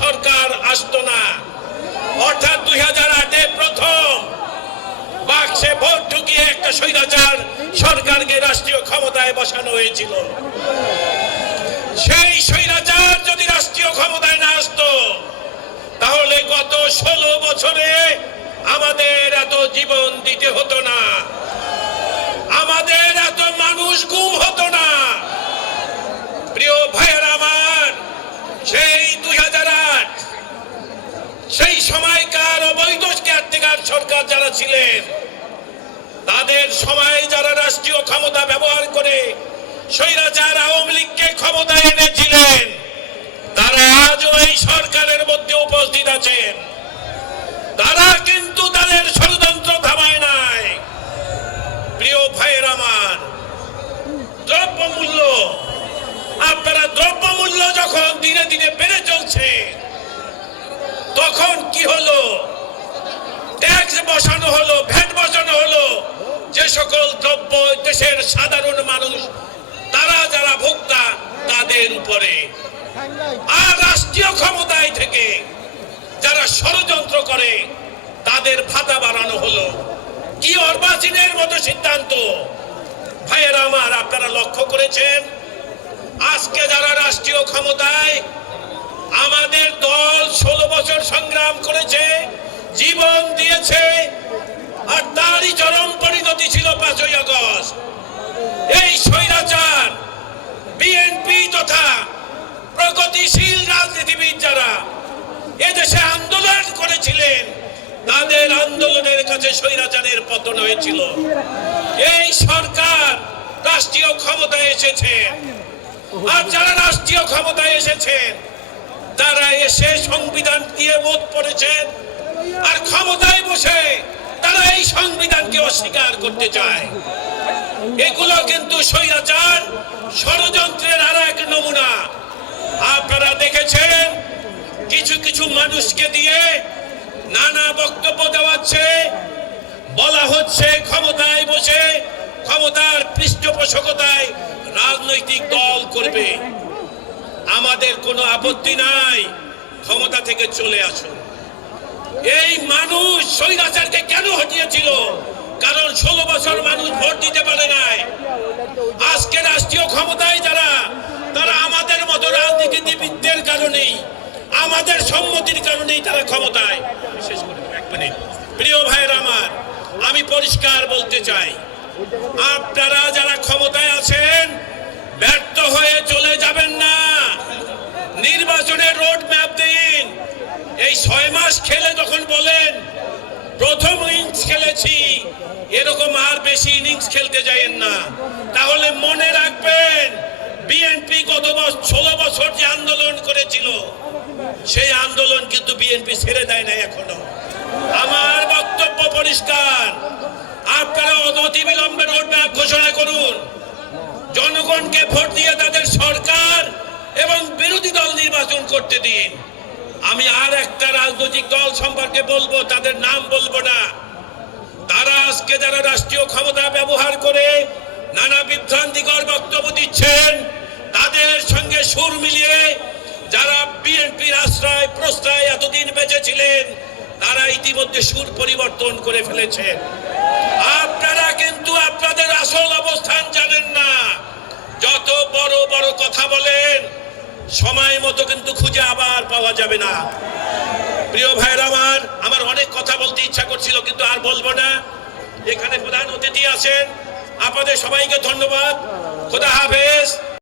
সরকার আসতো না। অর্থাৎ দুই হাজার আটে প্রথম বাক্সে ভোট ঢুকিয়ে একটা স্বৈরাচার সরকারকে রাষ্ট্রীয় ক্ষমতায় বসানো হয়েছিল। সেই স্বৈরাচার যদি রাষ্ট্রীয় ক্ষমতায় না আসতো, তাহলে গত ষোলো বছরে আমাদের এত জীবন দিতে হতো না। আমাদের এত মানুষ গুম হতো না প্রিয় ভাইয়ের আমার সেই দুই হাজার আট সেই সময়কার অবৈধ কেয়ারটেকার সরকার যারা ছিলেন, তাদের সময় যারা রাষ্ট্রীয় ক্ষমতা ব্যবহার করে স্বৈরাচার আওয়ামী লীগকে ক্ষমতা এনেছিলেন, তারা আজও এই সরকারের মধ্যে উপস্থিত আছেন। তারা কিন্তু তাদের ষড়যন্ত্র থামায় নাই প্রিয় ভাইয়ের আমার দ্রব্যমূল্য আপনারা দ্রব্যমূল্য যখন দিনে দিনে বেড়ে চলছে তখন কি হলো ট্যাক্স বসানো হলো ভ্যাট বসানো হলো। যে সকল দ্রব্য দেশের সাধারণ মানুষ, তারা যারা ভোক্তা, তাদের উপরে। আর রাষ্ট্রীয় ক্ষমতায় থেকে যারা ষড়যন্ত্র করে, তাদের ভাতা বাড়ানো হলো। কি অর্বাচীনের মতো সিদ্ধান্ত? ভাইয়েরা আমার, আপনারা লক্ষ্য করেছেন? আজকে যারা রাষ্ট্রীয় ক্ষমতায় আমাদের দল ষোলো বছর সংগ্রাম করেছে, জীবন দিয়েছে তারই চরম পরিণতি ছিল পাঁচই আগস্ট। এই স্বৈরাচার, বিএনপি তথা প্রগতিশীল রাজনীতিবিদ যারা এদেশে আন্দোলন করেছিলেন, তাদের আন্দোলনের কাছে স্বৈরাচারের পতন হয়েছিল। এই সরকার রাষ্ট্রীয় ক্ষমতায় এসেছে। আর যারা রাষ্ট্রীয় ক্ষমতায় এসেছেন তারা এসে সংবিধান দিয়ে বোধ পড়েছেন। আর ক্ষমতায় বসে তারা এই সংবিধানকে অস্বীকার করতে চায়। এগুলো কিন্তু স্বৈরাচার, ষড়যন্ত্রের আর এক নমুনা। আপনারা দেখেছেন, কিছু কিছু মানুষকে দিয়ে নানা বক্তব্য দেওয়াচ্ছে। বলা হচ্ছে ক্ষমতায় বসে ক্ষমতার পৃষ্ঠপোষকতায় রাজনৈতিক দল করবে। আমাদের কোনো আপত্তি নাই, ক্ষমতা থেকে চলে আসুন। এই মানুষ স্বৈরাচারকে কেন হটিয়েছিল কারণ ষোলো বছর মানুষ ভোট দিতে পারে নাই। আজকে রাষ্ট্রীয় ক্ষমতায় যারা, তারা আমাদের মতো রাজনীতিবিদদের কারণেই, আমাদের সম্মতির কারণেই তারা ক্ষমতায়। বিশেষ করে এক মিনিট। প্রিয় ভাইয়ের আমার, আমি পরিষ্কার বলতে চাই, আপনারা যারা ক্ষমতায় আছেন, ব্যর্থ হয়ে চলে যাবেন না। নির্বাচনের রোড ম্যাপ দিন। এই ছয় মাস খেলে যখন বলেন প্রথম ইনিংস খেলেছি। এরকম আর বেশি ইনিংস খেলতে যাইয়েন না। তাহলে মনে রাখবেন বিএনপি গত বছর ষোলো বছর যে আন্দোলন করেছিল, সেই আন্দোলন কিন্তু বিএনপি ছেড়ে দেয় না এখনও। আমার বক্তব্য পরিষ্কার। আপনারা অনতি বিলম্বে রোডম্যাপ ঘোষণা করুন। জনগণকে ভোট দিয়ে তাদের সরকার এবং বিরোধী দল নির্বাচন করতে দিন। আমি আর একটা রাজনৈতিক দল সম্পর্কে বলব, তাদের নাম বলব না। তারা আজকে যারা রাষ্ট্রীয় ক্ষমতা ব্যবহার করে নানা বিভ্রান্তিকর বক্তব্য দিচ্ছেন, তাদের সঙ্গে সুর মিলিয়ে যারা বিএনপির আশ্রয় প্রশ্রয় এতদিন বেঁচে ছিলেন তারা ইতিমধ্যে সুর পরিবর্তন করে ফেলেছেন। আপনারা কিন্তু আপনাদের আসল অবস্থান জানেন না। যত বড় বড় কথা বলেন, সময় মতো কিন্তু খুঁজে আবার পাওয়া যাবে না। প্রিয় ভাইয়ের আমার আমার অনেক কথা বলতে ইচ্ছা করছিল, কিন্তু আর বলব না। এখানে প্রধান অতিথি আছেন। আপনাদের সবাইকে ধন্যবাদ। খোদা হাফেজ।